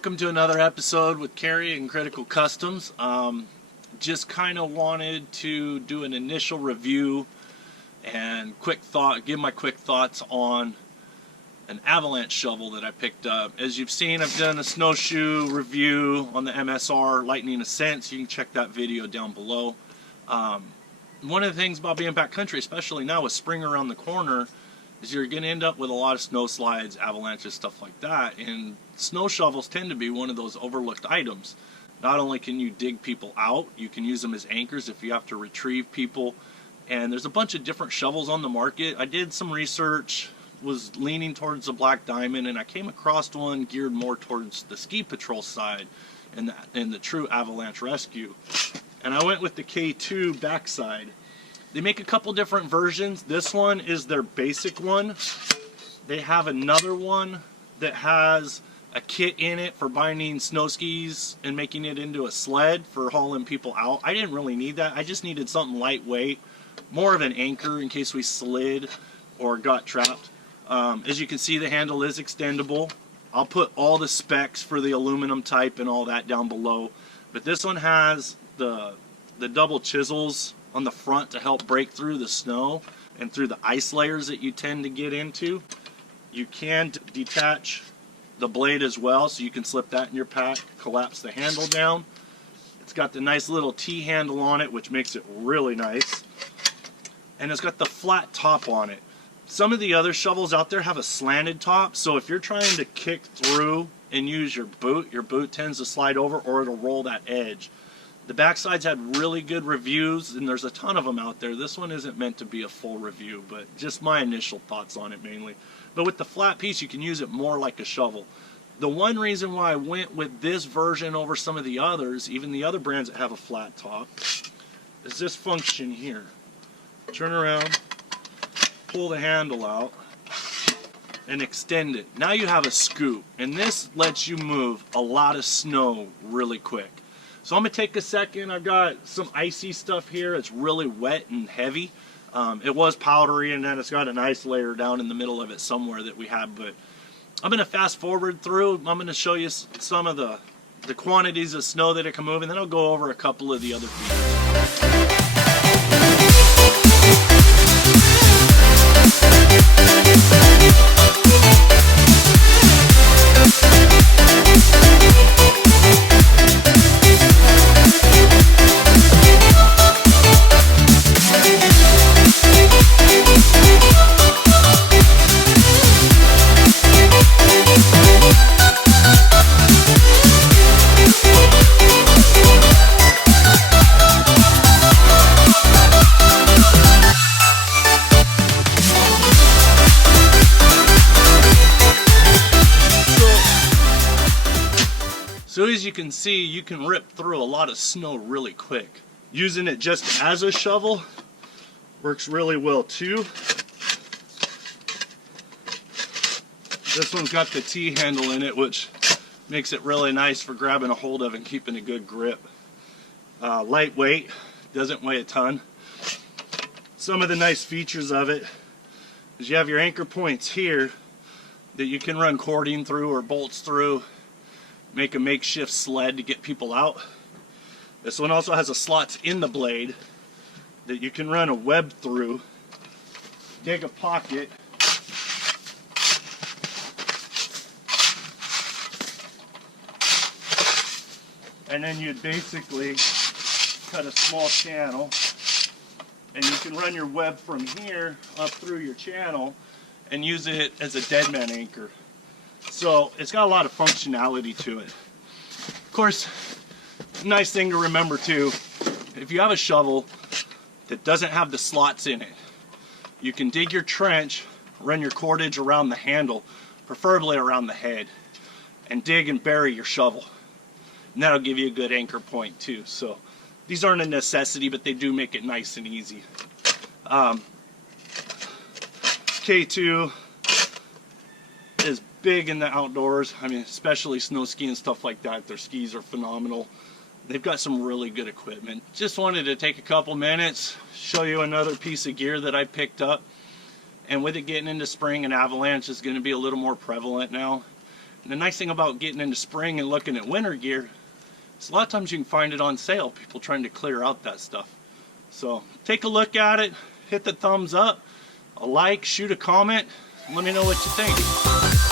welcome to another episode with Carrie and Critical Customs. Just kind of wanted to do an initial review and give my quick thoughts on an avalanche shovel that I picked up. As you've seen, I've done a snowshoe review on the MSR Lightning Ascent, so you can check that video down below. One of the things about being backcountry, especially now with spring around the corner, is you're going to end up with a lot of snow slides, avalanches, stuff like that. And snow shovels tend to be one of those overlooked items. Not only can you dig people out, you can use them as anchors if you have to retrieve people. And there's a bunch of different shovels on the market. I did some research, was leaning towards the Black Diamond, and I came across one geared more towards the ski patrol side and the true avalanche rescue. And I went with the K2 backside. They make a couple different versions. This one is their basic one. They have another one that has a kit in it for binding snow skis and making it into a sled for hauling people out. I didn't really need that. I just needed something lightweight, more of an anchor in case we slid or got trapped. As you can see, the handle is extendable. I'll put all the specs for the aluminum type and all that down below. But this one has the double chisels on the front to help break through the snow and through the ice layers that you tend to get into. You can detach the blade as well, so you can slip that in your pack, collapse the handle down. It's got the nice little T handle on it, which makes it really nice. And it's got the flat top on it. Some of the other shovels out there have a slanted top, so if you're trying to kick through and use your boot tends to slide over or it'll roll that edge. The backsides had really good reviews, and there's a ton of them out there. This one isn't meant to be a full review, but just my initial thoughts on it mainly. But with the flat piece, you can use it more like a shovel. The one reason why I went with this version over some of the others, even the other brands that have a flat top, is this function here. Turn around, pull the handle out, and extend it. Now you have a scoop, and this lets you move a lot of snow really quick. So I'm going to take a second. I've got some icy stuff here. It's really wet and heavy. It was powdery, and then it's got an ice layer down in the middle of it somewhere that we had. But I'm going to fast forward through. I'm going to show you some of the quantities of snow that it can move, and then I'll go over a couple of the other features. So as you can see, you can rip through a lot of snow really quick. Using it just as a shovel works really well too. This one's got the T handle in it, which makes it really nice for grabbing a hold of and keeping a good grip. Lightweight, doesn't weigh a ton. Some of the nice features of it is you have your anchor points here that you can run cording through or bolts through. Make a makeshift sled to get people out. This one also has a slots in the blade that you can run a web through, dig a pocket, and then you'd basically cut a small channel, and you can run your web from here up through your channel and use it as a Deadman Anchor. So it's got a lot of functionality to it. Of course, nice thing to remember too, if you have a shovel that doesn't have the slots in it, you can dig your trench, run your cordage around the handle, preferably around the head, and dig and bury your shovel. And that'll give you a good anchor point too. So these aren't a necessity, but they do make it nice and easy. K2 is big in the outdoors. I mean, especially snow skiing and stuff like that. Their skis are phenomenal. They've got some really good equipment. Just wanted to take a couple minutes, show you another piece of gear that I picked up. And with it getting into spring, and avalanche is going to be a little more prevalent now. And the nice thing about getting into spring and looking at winter gear is a lot of times you can find it on sale, people trying to clear out that stuff. So take a look at it, hit the thumbs up, a like, shoot a comment, let me know what you think.